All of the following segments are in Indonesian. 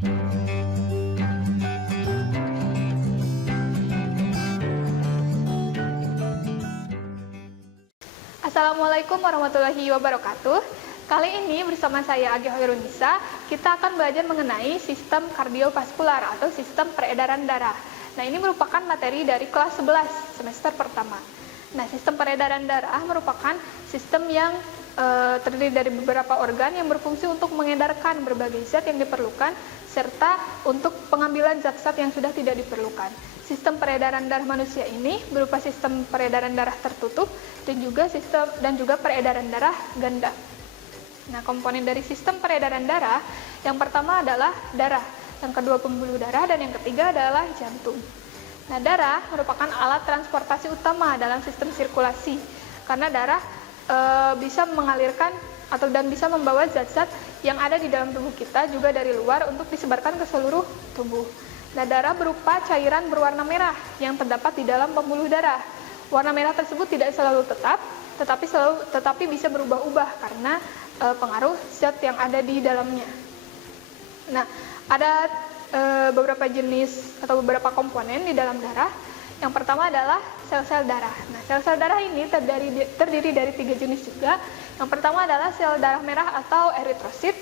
Assalamualaikum warahmatullahi wabarakatuh. Kali ini bersama saya Agi Hoirunisa, kita akan belajar mengenai sistem kardiovaskular atau sistem peredaran darah. Nah, ini merupakan materi dari kelas 11 semester pertama. Nah, sistem peredaran darah merupakan sistem yang terdiri dari beberapa organ yang berfungsi untuk mengedarkan berbagai zat yang diperlukan serta untuk pengambilan zat-zat yang sudah tidak diperlukan. Sistem peredaran darah manusia ini berupa sistem peredaran darah tertutup dan juga peredaran darah ganda. Nah, komponen dari sistem peredaran darah yang pertama adalah darah, yang kedua pembuluh darah, dan yang ketiga adalah jantung. Nah, darah merupakan alat transportasi utama dalam sistem sirkulasi karena darah bisa mengalirkan dan bisa membawa zat-zat yang ada di dalam tubuh kita juga dari luar untuk disebarkan ke seluruh tubuh. Nah, darah berupa cairan berwarna merah yang terdapat di dalam pembuluh darah. Warna merah tersebut tidak selalu tetap, tetapi bisa berubah-ubah karena pengaruh zat yang ada di dalamnya. Nah, ada beberapa jenis atau beberapa komponen di dalam darah. Yang pertama adalah sel-sel darah. Nah, sel-sel darah ini terdiri dari 3 jenis juga. Yang pertama adalah sel darah merah atau eritrosit,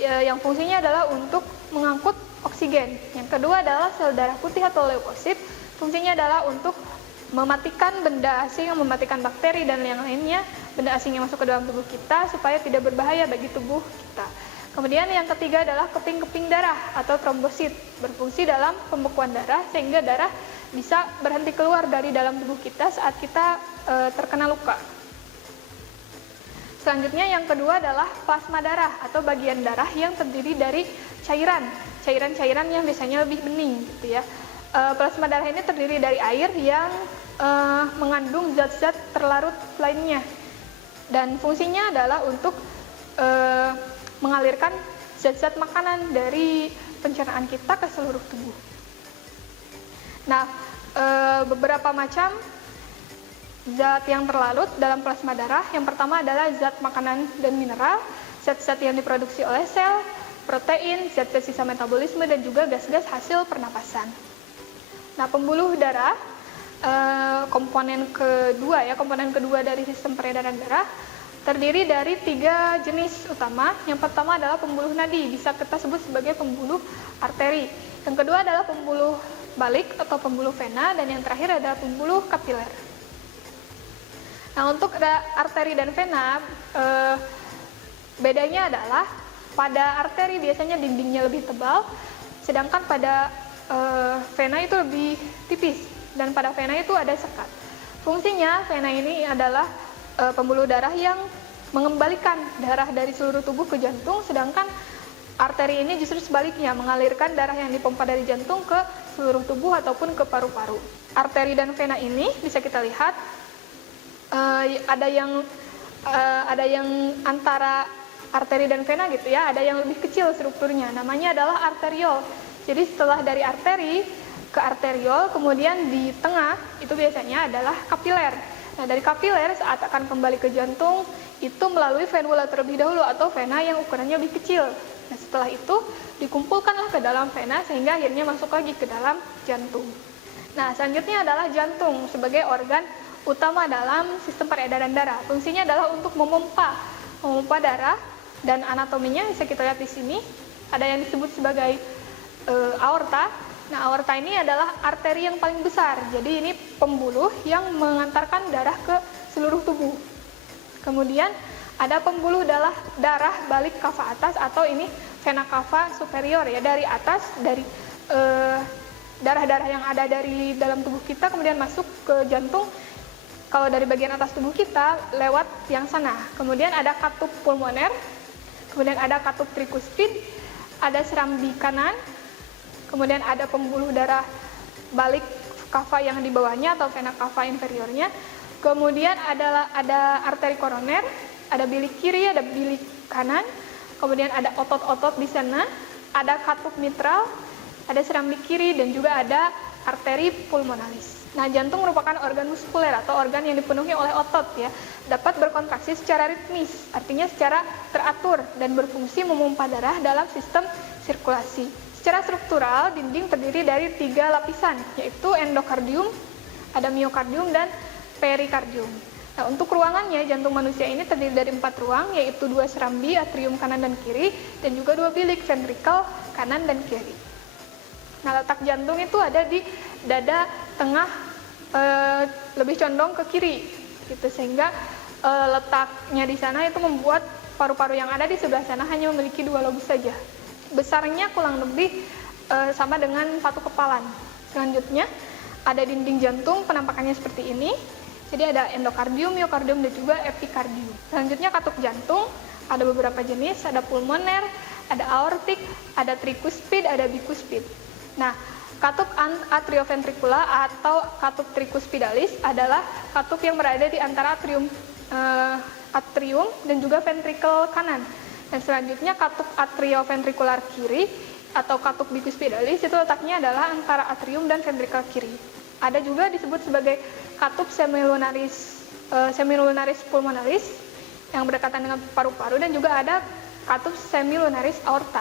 yang fungsinya adalah untuk mengangkut oksigen. Yang kedua adalah sel darah putih atau leukosit, fungsinya adalah untuk mematikan benda asing, mematikan bakteri dan yang lainnya, benda asing yang masuk ke dalam tubuh kita supaya tidak berbahaya bagi tubuh kita. Kemudian yang ketiga adalah keping-keping darah atau trombosit, berfungsi dalam pembekuan darah sehingga darah bisa berhenti keluar dari dalam tubuh kita saat kita terkena luka. Selanjutnya yang kedua adalah plasma darah atau bagian darah yang terdiri dari cairan-cairan yang biasanya lebih bening gitu ya. Plasma darah ini terdiri dari air yang mengandung zat-zat terlarut lainnya dan fungsinya adalah untuk mengalirkan zat-zat makanan dari pencernaan kita ke seluruh tubuh. Nah, beberapa macam zat yang terlarut dalam plasma darah. Yang pertama adalah zat makanan dan mineral, zat-zat yang diproduksi oleh sel, protein, zat-zat sisa metabolisme, dan juga gas-gas hasil pernapasan. Nah, pembuluh darah, komponen kedua dari sistem peredaran darah, terdiri dari 3 jenis utama. Yang pertama adalah pembuluh nadi, bisa kita sebut sebagai pembuluh arteri. Yang kedua adalah pembuluh balik atau pembuluh vena, dan yang terakhir adalah pembuluh kapiler. Nah, untuk arteri dan vena, bedanya adalah pada arteri biasanya dindingnya lebih tebal, sedangkan pada vena itu lebih tipis, dan pada vena itu ada sekat. Fungsinya, vena ini adalah pembuluh darah yang mengembalikan darah dari seluruh tubuh ke jantung, sedangkan arteri ini justru sebaliknya, mengalirkan darah yang dipompa dari jantung ke seluruh tubuh ataupun ke paru-paru. Arteri dan vena ini bisa kita lihat ada yang antara arteri dan vena gitu ya, ada yang lebih kecil strukturnya, namanya adalah arteriol. Jadi setelah dari arteri ke arteriol, kemudian di tengah itu biasanya adalah kapiler. Nah, dari kapiler saat akan kembali ke jantung itu melalui venula terlebih dahulu atau vena yang ukurannya lebih kecil. Nah, setelah itu dikumpulkanlah ke dalam vena sehingga akhirnya masuk lagi ke dalam jantung. Nah, selanjutnya adalah jantung sebagai organ utama dalam sistem peredaran darah. Fungsinya adalah untuk memompa darah, dan anatominya bisa kita lihat di sini. Ada yang disebut sebagai aorta. Nah, aorta ini adalah arteri yang paling besar. Jadi ini pembuluh yang mengantarkan darah ke seluruh tubuh. Kemudian ada pembuluh darah balik kava atas atau ini vena cava superior ya, dari atas, dari darah-darah yang ada dari dalam tubuh kita kemudian masuk ke jantung. Kalau dari bagian atas tubuh kita lewat yang sana. Kemudian ada katup pulmoner, kemudian ada katup trikuspid, ada serambi kanan, kemudian ada pembuluh darah balik kava yang di bawahnya atau vena cava inferiornya. Kemudian ada arteri koroner, ada bilik kiri, ada bilik kanan, kemudian ada otot-otot di sana, ada katup mitral, ada serambi kiri, dan juga ada arteri pulmonalis. Nah, jantung merupakan organ muskuler atau organ yang dipenuhi oleh otot ya, dapat berkontraksi secara ritmis, artinya secara teratur dan berfungsi memompa darah dalam sistem sirkulasi. Secara struktural, dinding terdiri dari 3 lapisan, yaitu endokardium, ada miokardium, dan perikardium. Nah, untuk ruangannya, jantung manusia ini terdiri dari 4 ruang, yaitu 2 serambi, atrium kanan dan kiri, dan juga 2 bilik, ventrikel kanan dan kiri. Nah, letak jantung itu ada di dada tengah, lebih condong ke kiri, gitu, sehingga letaknya di sana itu membuat paru-paru yang ada di sebelah sana hanya memiliki 2 lobus saja. Besarnya kurang lebih sama dengan 1 kepalan. Selanjutnya, ada dinding jantung, penampakannya seperti ini. Jadi ada endokardium, miokardium, dan juga epikardium. Selanjutnya katup jantung, ada beberapa jenis, ada pulmoner, ada aortik, ada trikuspid, ada bikuspid. Nah, katup atrioventricula atau katup trikuspidalis adalah katup yang berada di antara atrium dan juga ventrikel kanan. Dan selanjutnya katup atrioventrikular kiri atau katup bikuspidalis itu letaknya adalah antara atrium dan ventrikel kiri. Ada juga disebut sebagai katup semilunaris pulmonalis yang berdekatan dengan paru-paru, dan juga ada katup semilunaris aorta.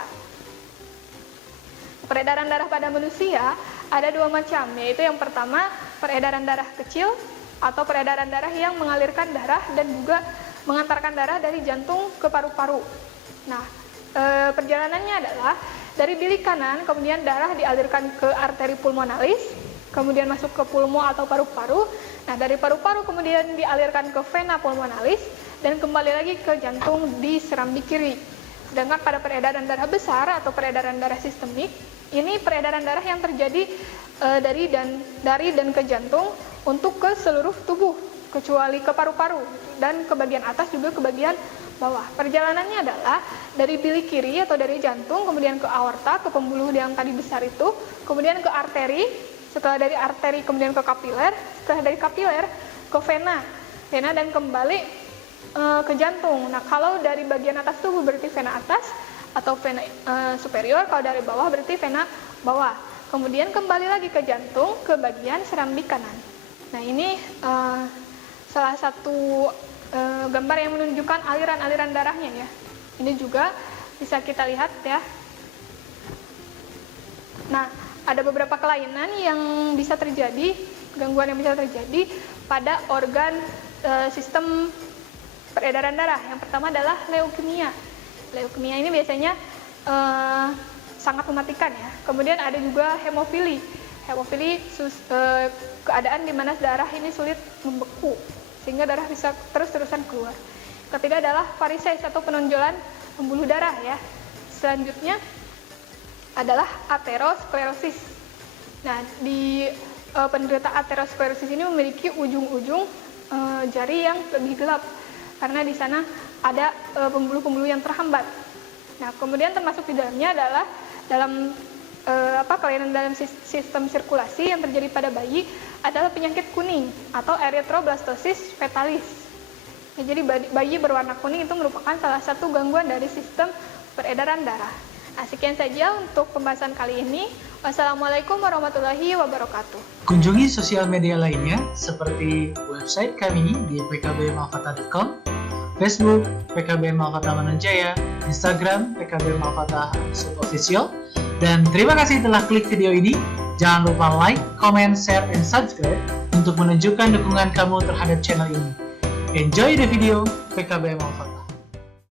Peredaran darah pada manusia ada 2 macam, yaitu yang pertama peredaran darah kecil atau peredaran darah yang mengalirkan darah dan juga mengantarkan darah dari jantung ke paru-paru. Nah, perjalanannya adalah dari bilik kanan, kemudian darah dialirkan ke arteri pulmonalis, kemudian masuk ke pulmo atau paru-paru. Nah, dari paru-paru kemudian dialirkan ke vena pulmonalis dan kembali lagi ke jantung di serambi kiri. Sedangkan pada peredaran darah besar atau peredaran darah sistemik, ini peredaran darah yang terjadi dari dan ke jantung untuk ke seluruh tubuh, kecuali ke paru-paru, dan ke bagian atas juga ke bagian bawah. Perjalanannya adalah dari bilik kiri atau dari jantung, kemudian ke aorta, ke pembuluh yang tadi besar itu, kemudian ke arteri, setelah dari arteri kemudian ke kapiler, setelah dari kapiler ke vena dan kembali ke jantung. Nah, kalau dari bagian atas tubuh berarti vena atas atau vena superior, kalau dari bawah berarti vena bawah. Kemudian kembali lagi ke jantung, ke bagian serambi kanan. Nah, ini salah satu gambar yang menunjukkan aliran-aliran darahnya ya. Ini juga bisa kita lihat ya. Nah, ada beberapa kelainan yang bisa terjadi, gangguan yang bisa terjadi pada organ sistem peredaran darah. Yang pertama adalah leukemia. Leukemia ini biasanya sangat mematikan ya. Kemudian ada juga hemofili. Hemofili keadaan di mana darah ini sulit membeku sehingga darah bisa terus-terusan keluar. Ketiga adalah varises atau penonjolan pembuluh darah ya. Selanjutnya adalah aterosklerosis. Nah, di penderita aterosklerosis ini memiliki ujung-ujung jari yang lebih gelap karena di sana ada pembuluh-pembuluh yang terhambat. Nah, kemudian termasuk di dalamnya adalah kelainan dalam sistem sirkulasi yang terjadi pada bayi adalah penyakit kuning atau erythroblastosis fetalis. Ya, jadi bayi berwarna kuning itu merupakan salah satu gangguan dari sistem peredaran darah. Nah, sekian saja untuk pembahasan kali ini. Wassalamualaikum warahmatullahi wabarakatuh. Kunjungi sosial media lainnya seperti website kami di pkbmalfata.com, Facebook PKB Malfata Manunjaya, Instagram PKB Malfata _official. Dan terima kasih telah klik video ini. Jangan lupa like, comment, share, and subscribe untuk menunjukkan dukungan kamu terhadap channel ini. Enjoy the video, PKB Malfata.